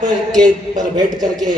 पर बैठ करके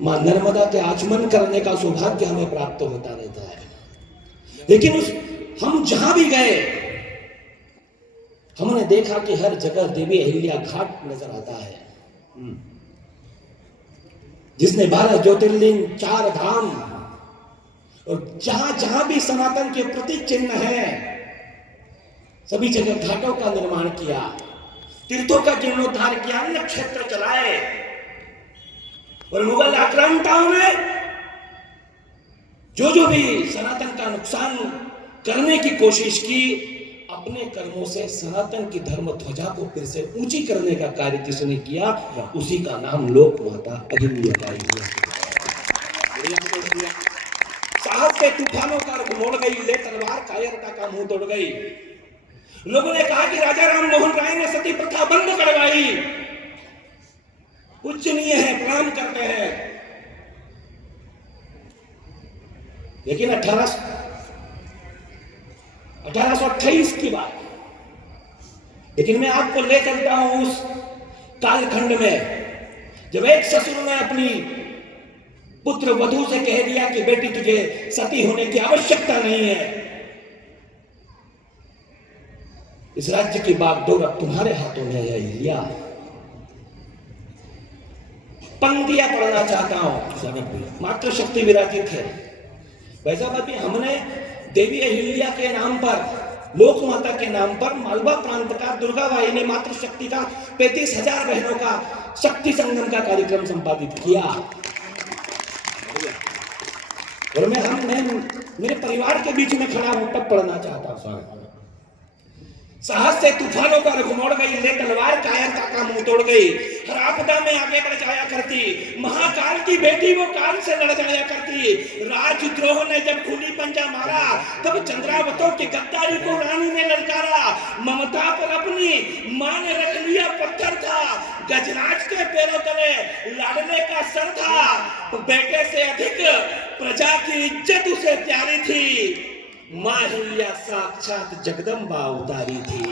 मां नर्मदा के आचमन करने का सौभाग्य हमें प्राप्त होता रहता है। लेकिन हम जहां भी गए हमने देखा कि हर जगह देवी अहिल्या घाट नजर आता है, जिसने 12 ज्योतिर्लिंग, 4 धाम और जहां जहां भी सनातन के प्रतीक चिन्ह है सभी जगह घाटों का निर्माण किया, तीर्थों का जीर्णोद्धार किया, अन्य क्षेत्र चलाए। और मुगल आक्रांताओं ने जो भी सनातन का नुकसान करने की कोशिश की, अपने कर्मों से सनातन की धर्म ध्वजा को फिर से ऊंची करने का कार्य जिसने किया, उसी का नाम लोक माता अहिल्याबाई है। साहस से तूफानों का रुख मोड़ गई, ले तलवार कायरता का मुंह तोड़ गई। लोगों ने कहा कि राजा राम मोहन राय ने सती प्रथा बंद करवाई, पूजनीय है, प्रणाम करते हैं। लेकिन 1828 की बात, लेकिन मैं आपको ले चलता हूं उस कालखंड में जब एक ससुर ने अपनी पुत्र वधू से कह दिया कि बेटी तुझे सती होने की आवश्यकता नहीं है, इस राज्य की बागडोर अब तुम्हारे हाथों में है अहिल्या। पंक्तियां पढ़ना चाहता हूं, मातृशक्ति विराजित है। वैसा भाभी हमने देवी अहिल्या के नाम पर, लोक माता के नाम पर मालवा प्रांत का दुर्गा वाहिनी मातृशक्ति का 35,000 बहनों का शक्ति संगम का कार्यक्रम संपादित किया। और मैं मेरे परिवार के बीच में खड़ा हूं तब पढ़ना चाहता हूं। साहस से तूफानों का रुख मोड़ गई, ले तलवार कायरता का मुंह तोड़ गई। हर आपदा में आगे बढ़ जाया करती, महाकाल की बेटी वो काल से लड़ जाया करती। राजद्रोह ने जब खूनी पंजा मारा तब चंद्रावतों की गद्दारी को रानी ने ललकारा। ममता पर अपनी मां ने रख लिया पत्थर था, गजराज के पैरों तले लाडले का सर था। बेटे से अधिक प्रजा की इज्जत उसे प्यारी थी। मां अहिल्या साक्षात जगदम्बा उतारी थी।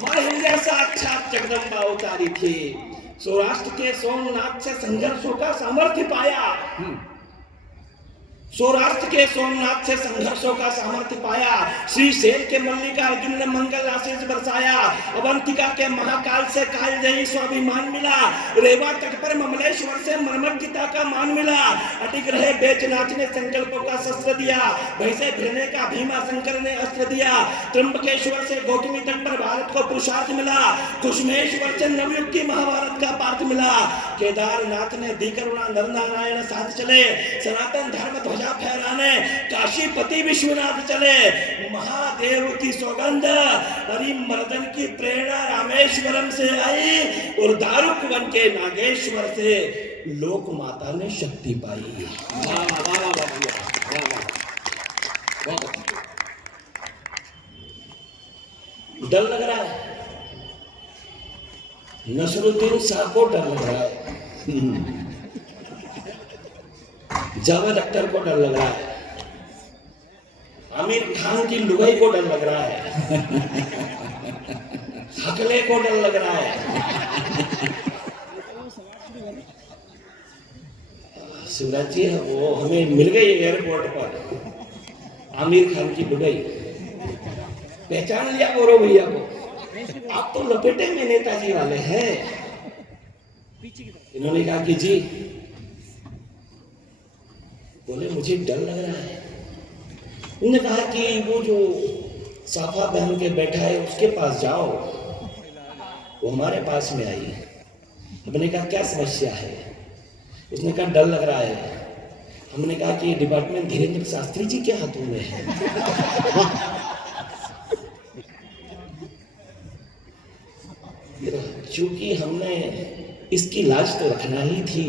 मां अहिल्या साक्षात जगदम्बा उतारी थी। सौराष्ट्र के सोमनाथ से संघर्षों का सामर्थ्य पाया, सौराष्ट्र के सोमनाथ से संघर्षों का सामर्थ्य पाया। श्रीशैल के मल्लिकार्जुन ने मंगल आशीष बरसाया। अवंतिका के महाकाल से कालजयी स्वाभिमान मिला। रेवा तट पर ममलेश्वर से मर्मज्ञता का मान मिला। अटिक रहे बैजनाथ ने संकल्पों का शस्त्र दिया। भैसे भिड़ने का भीमा शंकर ने अस्त्र दिया। त्र्यंबकेश्वर से गौतमी तट पर भारत को पुरुषार्थ मिला। कुसुमेश्वर से नवयुग की महाभारत का पार्थ मिला। केदारनाथ ने दी करुणा, नर नारायण साथ चले। सनातन धर्म ध्वजा फहराने काशीपति विश्वनाथ चले। महादेव की सौगंध हरिमर्दन की प्रेरणा रामेश्वरम से आई और दारुक वन के नागेश्वर से लोक माता ने शक्ति पाई। डर लग रहा है, नसरुद्दीन शाह को डर लग रहा है, जावेद अख्तर को डर लग रहा है, आमिर खान की लुगाई को डर लग रहा है, हकले को डर लग रहा है। शिवराज जी वो हमें मिल गई एयरपोर्ट पर, आमिर खान की लुगाई। पहचान लिया गौरव भैया को, आप तो लपेटे में नेताजी वाले हैं। इन्होंने कहा कि जी, बोले मुझे डर लग रहा है। उन्होंने कहा कि वो जो साफा पहन के बैठा है उसके पास जाओ। वो हमारे पास में आई। हमने कहा क्या समस्या है? उसने कहा डर लग रहा है। हमने कहा कि ये डिपार्टमेंट धीरेन्द्र शास्त्री जी के हाथों में है। चूंकि हमने इसकी लाज तो रखना ही थी,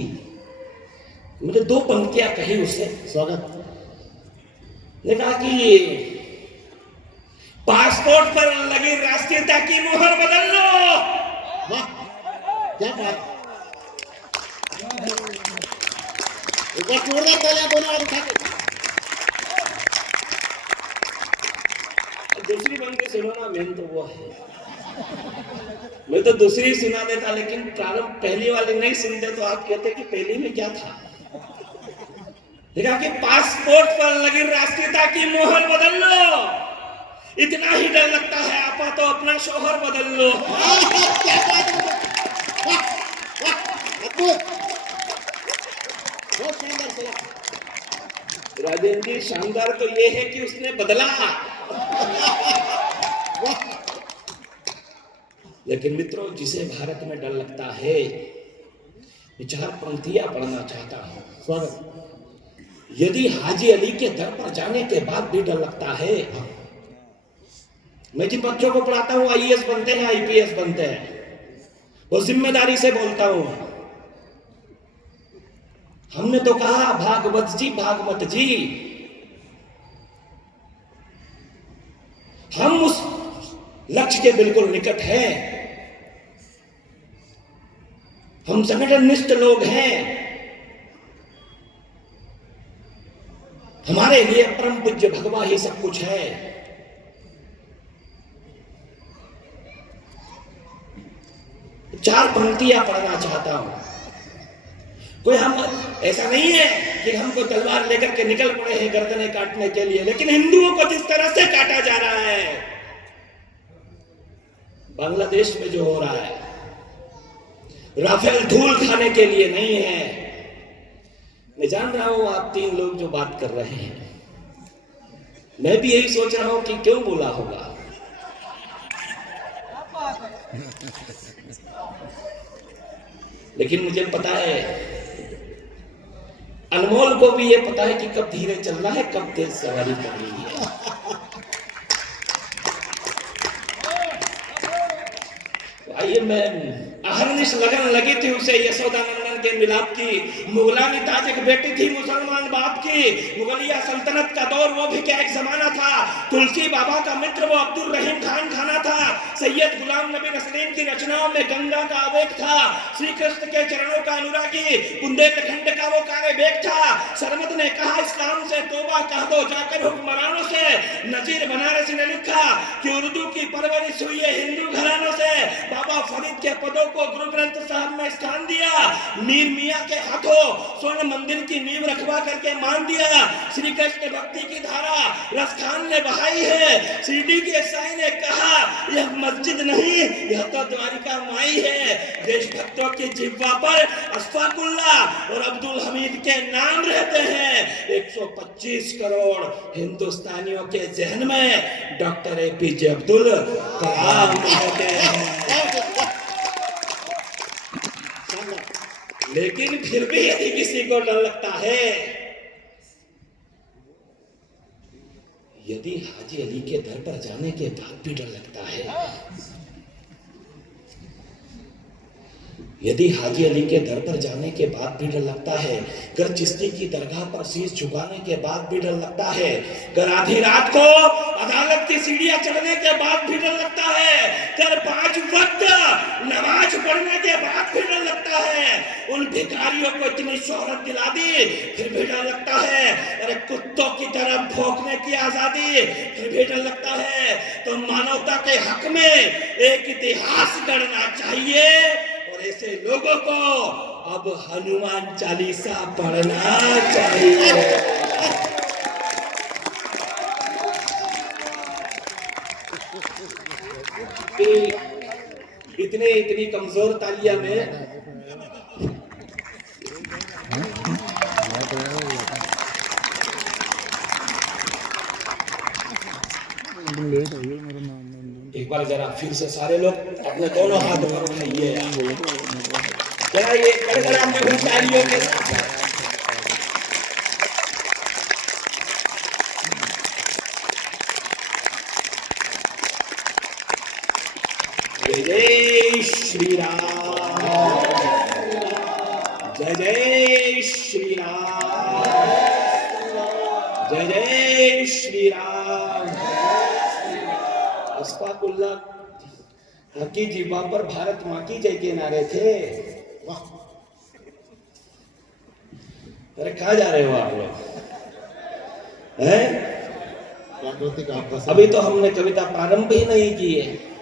मैंने 2 पंक्तियां कही उससे स्वागत ने कहा कि पासपोर्ट पर लगी राष्ट्रीयता की मुहर बदल लो। वाह क्या कहा, एक बार जोरदार तालियां दोनों हाथ उठा के। दूसरी बन के सुनो ना, मेन तो वो है मैं तो दूसरी सुना देता, लेकिन प्रारंभ पहली वाली नहीं सुनते तो आप कहते कि पहली में क्या था। देखा कि पासपोर्ट पर लगी राष्ट्रीयता की मोहर बदल लो, इतना ही डर लगता है आपा तो अपना शोहर बदल लो। राजेंद्र जी, शानदार तो ये है कि उसने बदला। लेकिन मित्रों, जिसे भारत में डर लगता है, चार पंक्तियां पढ़ना चाहता हूं। यदि हाजी अली के दर पर जाने के बाद भी डर लगता है, मैं जिन बच्चों को पढ़ाता हूं आईएएस बनते हैं, आईपीएस बनते हैं, वो जिम्मेदारी से बोलता हूं। हमने तो कहा भागवत जी, भागवत जी, हम उस लक्ष्य के बिल्कुल निकट हैं। हम संगठननिष्ठ लोग हैं। हमारे लिए परम पूज्य भगवान ही सब कुछ है। चार पंक्तियां पढ़ना चाहता हूं। कोई हम ऐसा नहीं है कि हमको तलवार लेकर के निकल पड़े हैं गर्दनें काटने के लिए, लेकिन हिंदुओं को जिस तरह से काटा जा रहा है, बांग्लादेश में जो हो रहा है, राफेल धूल खाने के लिए नहीं है। मैं जान रहा हूं आप तीन लोग जो बात कर रहे हैं, मैं भी यही सोच रहा हूं कि क्यों बोला होगा। लेकिन मुझे पता है, अनमोल को भी ये पता है कि कब धीरे चलना है, कब तेज सवारी करनी है। आइए, मैं अहरनिश लगन लगी थी उसे यशोदानंदन के मिलाप की। मुगलानी ताज एक बेटी थी मुसलमान बाप की। मुगलिया सल्तनत का दौर वो भी क्या एक जमाना था। तुलसी बाबा का मित्र वो अब्दुल रहीम खान खाना था। सैयद गुलाम नबी नसरीन की रचनाओं में गंगा का आवेग था। श्री कृष्ण के चरणों का अनुरागी बुंदेलखंड का वो कारे बेग था। सरमद ने कहा इस्लाम से तौबा कह दो जाकर हुक्मरानों से। नजीर बनारसी ने लिखा कि उर्दू की परवरिश हुई है हिंदू घरानों से। बाबा फरीद के पदों को गुरु ग्रंथ साहब में स्थान दिया। मीर मियां के हाथों स्वर्ण मंदिर की नींव रखवा करके मान दिया। श्री कृष्ण भक्ति की धारा रसखान ने बहाई है। शिरडी के साईं ने कहा यह मस्जिद नहीं, यह तो द्वारिका माई है। देशभक्तों की जिह्वा पर अशफाकुल्ला और अब्दुल हमीद के नाम रहते हैं। 125 करोड़ हिंदुस्तानियों के जहन में डॉक्टर एपीजे अब्दुल कलाम रहते हैं। लेकिन फिर भी यदि किसी को डर लगता है, यदि हाजी अली के दर पर जाने के बाद भी डर लगता है, यदि हाजी अली के दर पर जाने के बाद भी डर लगता है, अगर चिश्ती की दरगाह पर शीश झुकाने के बाद भी डर लगता है, अगर आधी रात को अदालत की सीढ़ियां चढ़ने के बाद भी डर लगता है, अगर 5 वक्त नमाज पढ़ने के बाद भी डर लगता है, उन भिखारियों को इतनी शोहरत दिला दी फिर भी डर लगता है, अरे कुत्तों की तरह भौंकने की आजादी फिर भी डर लगता है, तो मानवता के हक में एक इतिहास गढ़ना चाहिए। और ऐसे लोगों को अब हनुमान चालीसा पढ़ना चाहिए। इतनी कमजोर तालियां में एक बार जरा फिर से सारे लोग अपने दोनों हाथ ऊपर उठाइए जरा, ये कड़कड़ा में तालियों के साथ। जय श्री राम, जय जय श्री राम, जय जय श्री राम। अशफाकुल्लाह हकी जीवा पर भारत माँ की जय के नारे थे। वाह, अरे कहाँ जा रहे हो आप लोग हैं? अभी तो हमने कविता प्रारंभ ही नहीं की है।